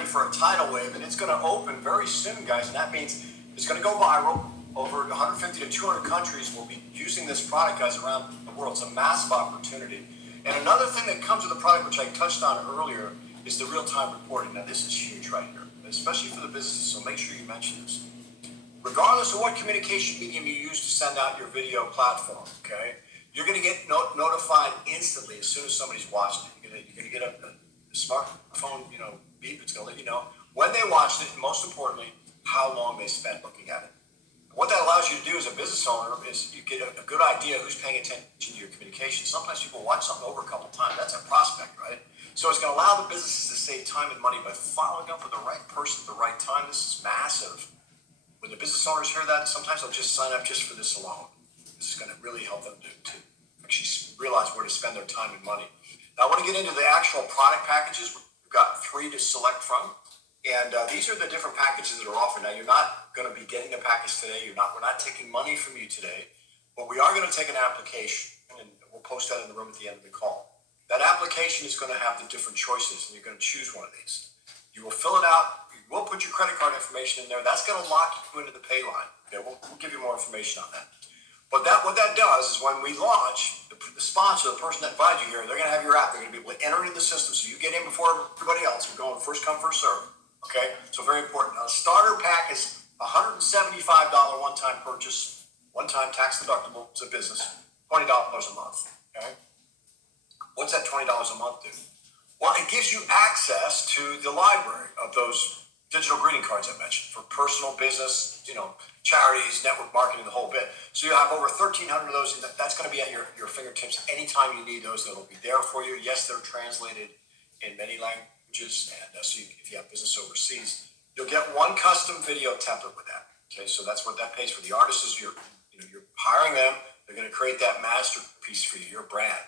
ready for a tidal wave, and it's going to open very soon, guys. And that means it's going to go viral. Over 150 to 200 countries will be using this product, guys, around the world. It's a massive opportunity. And another thing that comes with the product, which I touched on earlier, is the real-time reporting. Now, this is huge right here, especially for the businesses, so make sure you mention this. Regardless of what communication medium you use to send out your video platform, okay, you're going to get notified instantly as soon as somebody's watching it. You're going to get a smartphone, beep. It's going to let you know when they watched it, and most importantly, how long they spent looking at it. What that allows you to do as a business owner is you get a good idea who's paying attention to your communication. Sometimes people watch something over a couple of times. That's a prospect, right? So it's going to allow the businesses to save time and money by following up with the right person at the right time. This is massive. When the business owners hear that, sometimes they'll just sign up just for this alone. This is going to really help them to actually realize where to spend their time and money. Now, I want to get into the actual product packages. We've got 3 to select from. And these are the different packages that are offered. Now, you're not going to be getting a package today. We're not taking money from you today, but we are going to take an application, and we'll post that in the room at the end of the call. That application is going to have the different choices, and you're going to choose one of these. You will fill it out. You will put your credit card information in there. That's going to lock you into the pay line. Okay, we'll give you more information on that. But what that does is when we launch, the sponsor, the person that invited you here, they're going to have your app. They're going to be able to enter it in the system, so you get in before everybody else. We're going first come, first serve. Okay, so very important. Now, the starter pack is $175 one-time purchase, one-time tax deductible. It's a business, $20 a month. Okay, what's that $20 a month do? Well, it gives you access to the library of those digital greeting cards I mentioned for personal, business, charities, network marketing, the whole bit. So you have over 1,300 of those, and that's going to be at your fingertips anytime you need those. That'll be there for you. Yes, they're translated in many languages. And so if you have business overseas, you'll get one custom video template with that. Okay, so that's what that pays for. The artist is you're hiring them. They're going to create that masterpiece for you, your brand.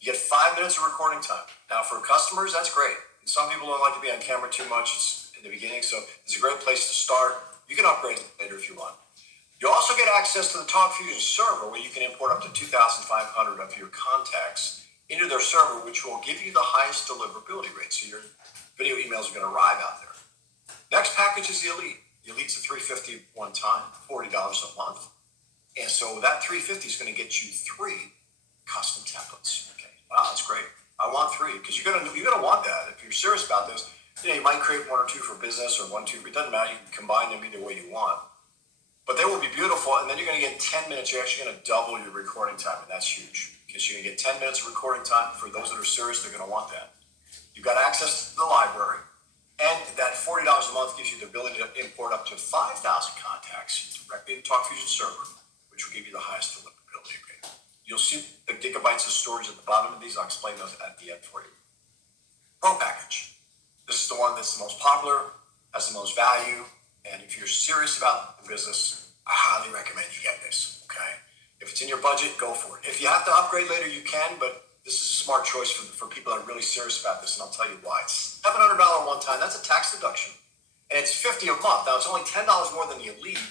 You get 5 minutes of recording time. Now, for customers, that's great. And some people don't like to be on camera too much in the beginning, so it's a great place to start. You can upgrade it later if you want. You also get access to the TalkFusion server, where you can import up to 2,500 of your contacts into their server, which will give you the highest deliverability rate. So your video emails are going to arrive out there. Next package is the Elite. The Elite's a $350 one time, $40 a month. And so that $350 is going to get you 3 custom templates. Okay, wow, that's great. I want 3 because you're gonna want that. If you're serious about this, you might create 1 or 2 for business or 1, 2. It doesn't matter. You can combine them either way you want. But they will be beautiful, and then you're going to get 10 minutes. You're actually going to double your recording time, and that's huge because you're going to get 10 minutes of recording time. For those that are serious, they're going to want that. You've got access to the library, and that $40 a month gives you the ability to import up to 5,000 contacts directly into TalkFusion server, which will give you the highest deliverability rate. You'll see the gigabytes of storage at the bottom of these. I'll explain those at the end for you. Pro package. This is the one that's the most popular, has the most value, and if you're serious about the business, I highly recommend you get this, okay? If it's in your budget, go for it. If you have to upgrade later, you can, but this is a smart choice for people that are really serious about this, and I'll tell you why. It's $700 one time. That's a tax deduction, and it's $50 a month. Now, it's only $10 more than the Elite,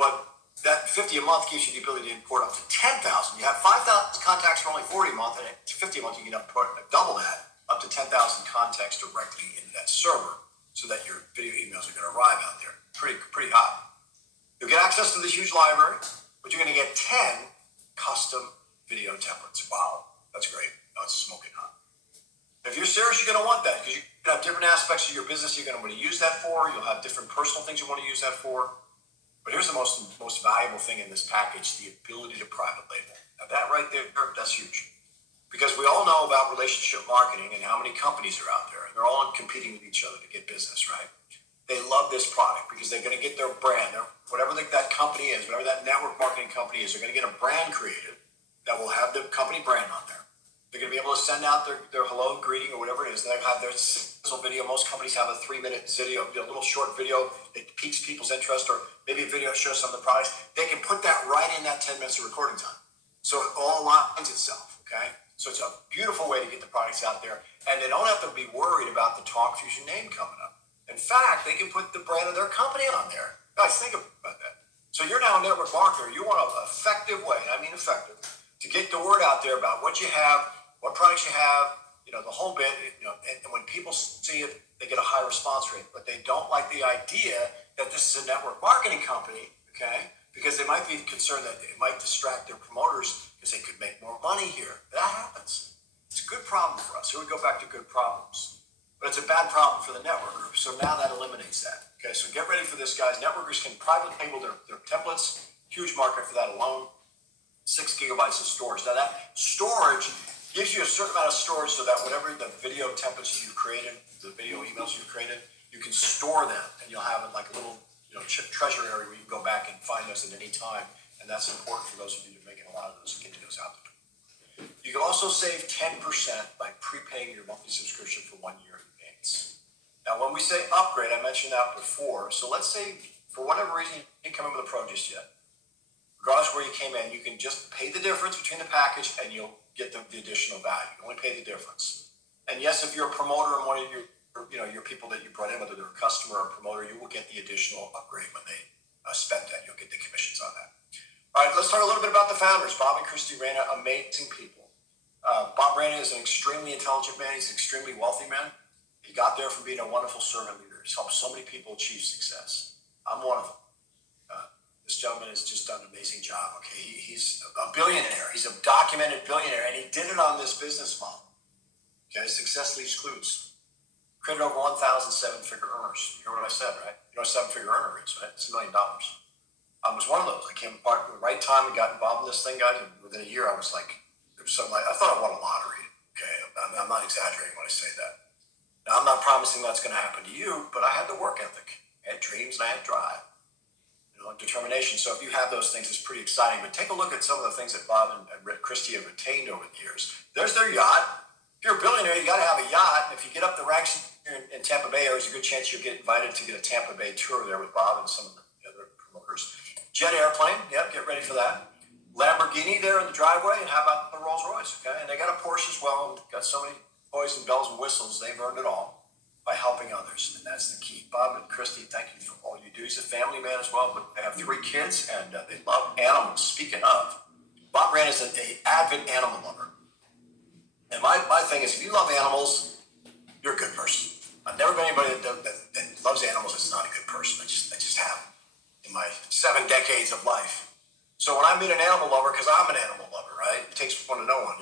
but that $50 a month gives you the ability to import up to 10,000. You have 5,000 contacts for only $40 a month, and at $50 a month, you can import double that, up to 10,000 contacts directly into that server, so that your video emails are going to arrive out there. Pretty hot. You'll get access to this huge library, but you're going to get 10 custom video templates. Wow. That's great. No, it's smoking hot. If you're serious, you're going to want that because you have different aspects of your business you're going to want to use that for. You'll have different personal things you want to use that for. But here's the most valuable thing in this package, the ability to private label. Now that right there, that's huge. Because we all know about relationship marketing and how many companies are out there. And they're all competing with each other to get business, right? They love this product because they're going to get their brand, whatever that company is, whatever that network marketing company is, they're going to get a brand created that will have the company brand on there. They're going to be able to send out their hello greeting or whatever it is. They have their sizzle video. Most companies have a 3-minute video, a little short video that piques people's interest, or maybe a video that shows some of the products. They can put that right in that 10 minutes of recording time. So it all aligns itself, okay? So it's a beautiful way to get the products out there. And they don't have to be worried about the TalkFusion name coming up. In fact, they can put the brand of their company on there. Guys, think about that. So you're now a network marketer. You want an effective way, and I mean effective, to get the word out there about what you have, what products you have, the whole bit, and when people see it, they get a high response rate, but they don't like the idea that this is a network marketing company, okay? Because they might be concerned that it might distract their promoters because they could make more money here. That happens. It's a good problem for us. Here we go back to good problems. But it's a bad problem for the network group. So now that eliminates that. Okay, so get ready for this, guys. Networkers can private label their templates. Huge market for that alone. 6 gigabytes of storage. Now that storage gives you a certain amount of storage so that whatever the video templates you've created, the video emails you've created, you can store them, and you'll have it like a little treasure area where you can go back and find those at any time. And that's important for those of you that are making a lot of those and getting those out there. You can also save 10% by prepaying your monthly subscription for 1 year in advance. Now, when we say upgrade, I mentioned that before. So let's say for whatever reason you didn't come in with a Pro just yet. Regardless of where you came in, you can just pay the difference between the package and you'll get the additional value. You only pay the difference. And yes, if you're a promoter and one of your people that you brought in, whether they're a customer or a promoter, you will get the additional upgrade when they spend that. You'll get the commissions on that. All right, let's talk a little bit about the founders, Bob and Christy Reyna, amazing people. Bob Reyna is an extremely intelligent man. He's an extremely wealthy man. He got there from being a wonderful servant leader. He's helped so many people achieve success. I'm one of them. This gentleman has just done an amazing job. Okay, he's a billionaire. He's a documented billionaire, and he did it on this business model. Okay, success leaves clues. Created over 1,000 seven-figure earners. You hear what I said, right? You know what a seven-figure earner is, right? It's $1 million. I was one of those. I came apart at the right time and got involved in this thing, guys. And within a year, I was like, I thought I won a lottery. Okay, I'm not exaggerating when I say that. Now, I'm not promising that's going to happen to you, but I had the work ethic. I had dreams and I had drive. Determination. So if you have those things, it's pretty exciting. But take a look at some of the things that Bob and Christy have attained over the years. There's their yacht. If you're a billionaire, you got to have a yacht. And if you get up the ranks in Tampa Bay, there's a good chance you'll get invited to get a Tampa Bay tour there with Bob and some of the other promoters. Jet airplane. Yep, get ready for that. Lamborghini there in the driveway. And how about the Rolls Royce? Okay, and they got a Porsche as well. And got so many toys and bells and whistles. They've earned it all by helping others, and that's the key. Bob and Christy, thank you for all you do. He's a family man as well, but they have 3 kids, and they love animals. Speaking of, Bob Reyna is an avid animal lover. And my thing is, if you love animals, you're a good person. I've never been anybody that loves animals that's not a good person. I just haven't in my 7 decades of life. So when I meet an animal lover, because I'm an animal lover, right? It takes one to know one,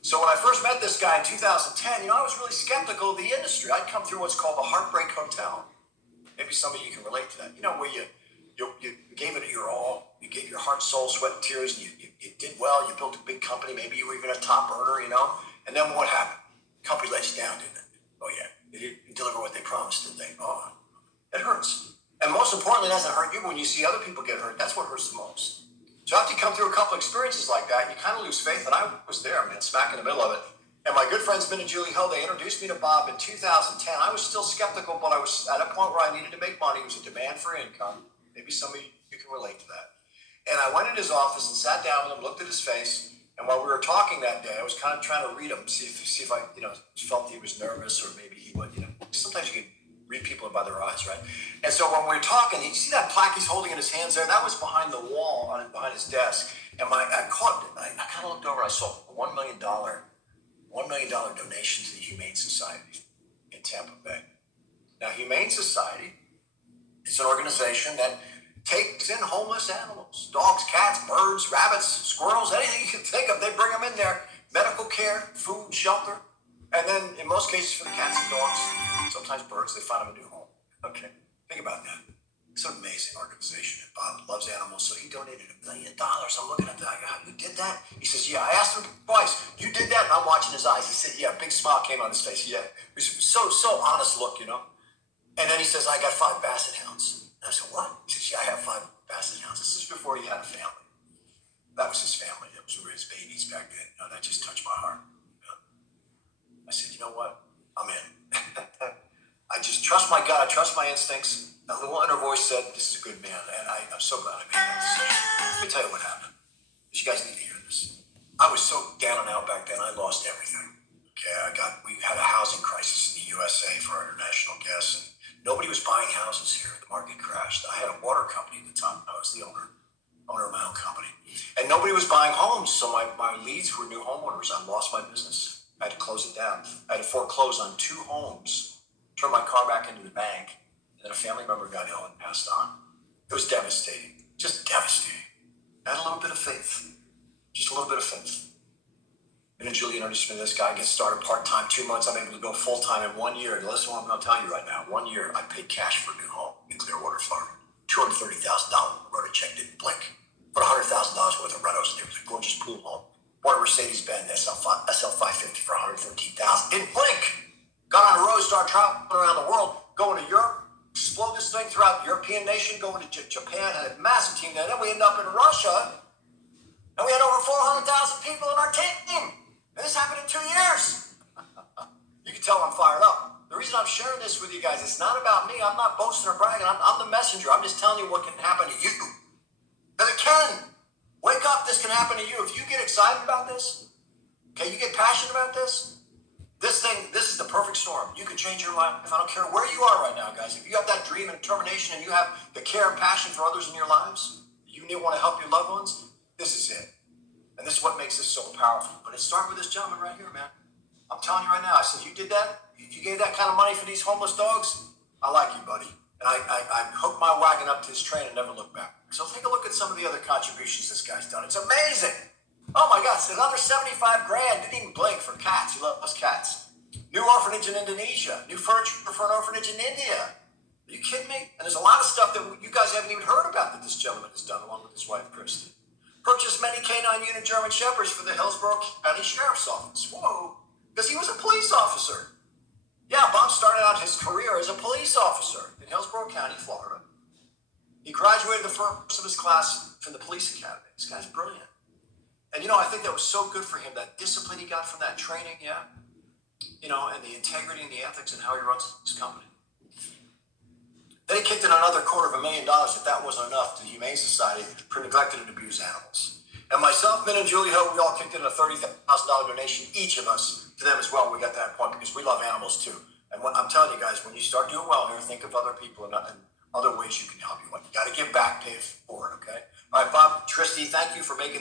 So when I first met this guy in 2010, I was really skeptical of the industry. I'd come through what's called the Heartbreak Hotel. Maybe some of you can relate to that. Where you gave it your all. You gave your heart, soul, sweat, and tears, and you did well. You built a big company. Maybe you were even a top earner, And then what happened? The company let you down, didn't it? Oh, yeah. They didn't deliver what they promised, did they? Oh, it hurts. And most importantly, it doesn't hurt you, but when you see other people get hurt, that's what hurts the most. So after you come through a couple experiences like that, you kind of lose faith, and I was there, man, smack in the middle of it. And my good friends, Min and Julie Hill, they introduced me to Bob in 2010. I was still skeptical, but I was at a point where I needed to make money. It was a demand for income. Maybe some of you can relate to that. And I went in his office and sat down with him, looked at his face, and while we were talking that day, I was kind of trying to read him, see if I, felt he was nervous, or maybe he would, Sometimes you can read people by their eyes, right? And so when we were talking, you see that plaque he's holding in his hands there? That was behind the wall, behind his desk. And I caught it. I kind of looked over. I saw a $1 million donation to the Humane Society in Tampa Bay. Now, Humane Society is an organization that takes in homeless animals, dogs, cats, birds, rabbits, squirrels, anything you can think of. They bring them in there, medical care, food, shelter. And then, in most cases, for the cats and dogs, sometimes birds, they find them a new home. Okay, think about that. It's an amazing organization. And Bob loves animals, so he donated $1 million. I'm looking at that. I go, you did that? He says, yeah. I asked him twice, you did that? And I'm watching his eyes. He said, yeah. A big smile came on his face. Yeah. It was so honest look, And then he says, I got 5 basset hounds. And I said, what? He says, yeah, I have 5 basset hounds. This is before he had a family. That was his family. That was his babies back then. That just touched my heart. I said, you know what? I'm in. I just trust my gut. I trust my instincts. That little inner voice said, this is a good man. And I'm so glad I made that decision. Let me tell you what happened. You guys need to hear this. I was so down and out back then, I lost everything. Okay, we had a housing crisis in the USA for our international guests. And nobody was buying houses here. The market crashed. I had a water company at the time. I was the owner of my own company. And nobody was buying homes. So my leads were new homeowners. I lost my business. I had to close it down. I had to foreclose on 2 homes, turn my car back into the bank, and then a family member got ill and passed on. It was devastating, just devastating. I had a little bit of faith, just a little bit of faith. And then Julie introduced me to this guy, gets started part-time, 2 months, I'm able to go full-time in 1 year. And listen to what I'm gonna tell you right now. 1 year, I paid cash for a new home in Clearwater, Florida. $230,000, wrote a check, didn't blink. Put $100,000 worth of renos in there. It was a gorgeous pool home. Bought a Mercedes-Benz SL550 for $113,000. Didn't blink. Got on the road, started traveling around the world, going to Europe, explode this thing throughout the European nation, going to Japan, had a massive team there. Then we ended up in Russia, and we had over 400,000 people in our team. And this happened in 2 years. You can tell I'm fired up. The reason I'm sharing this with you guys, it's not about me. I'm not boasting or bragging. I'm the messenger. I'm just telling you what can happen to you. Because it can. Wake up, this can happen to you. If you get excited about this, okay, you get passionate about this, this is the perfect storm. You can change your life. I don't care where you are right now, guys. If you have that dream and determination and you have the care and passion for others in your lives, you want to help your loved ones, this is it. And this is what makes this so powerful. But it started with this gentleman right here, man. I'm telling you right now, I said, you did that? You gave that kind of money for these homeless dogs? I like you, buddy. And I hooked my wagon up to his train and never looked back. So take a look at some of the other contributions this guy's done. It's amazing. Oh my God, it's another 75 grand. Didn't even blink for cats. He loves cats. New orphanage in Indonesia. New furniture for an orphanage in India. Are you kidding me? And there's a lot of stuff that you guys haven't even heard about that this gentleman has done along with his wife, Christy. Purchased many canine unit German Shepherds for the Hillsborough County Sheriff's Office. Whoa. Because he was a police officer. Yeah, Bob started out his career as a police officer in Hillsborough County, Florida. He graduated the first of his class from the police academy. This guy's brilliant. And I think that was so good for him, that discipline he got from that training, yeah. And the integrity and the ethics and how he runs his company. Then he kicked in another $250,000 if that wasn't enough to the Humane Society for neglected and abused animals. And myself, Min, and Julie Ho, we all kicked in a $30,000 donation, each of us, to them as well. We got that point because we love animals too. And I'm telling you guys, when you start doing well here, think of other people and other ways you can help you. You got to give back, pay it forward, okay? All right, Bob, Tristy, thank you for making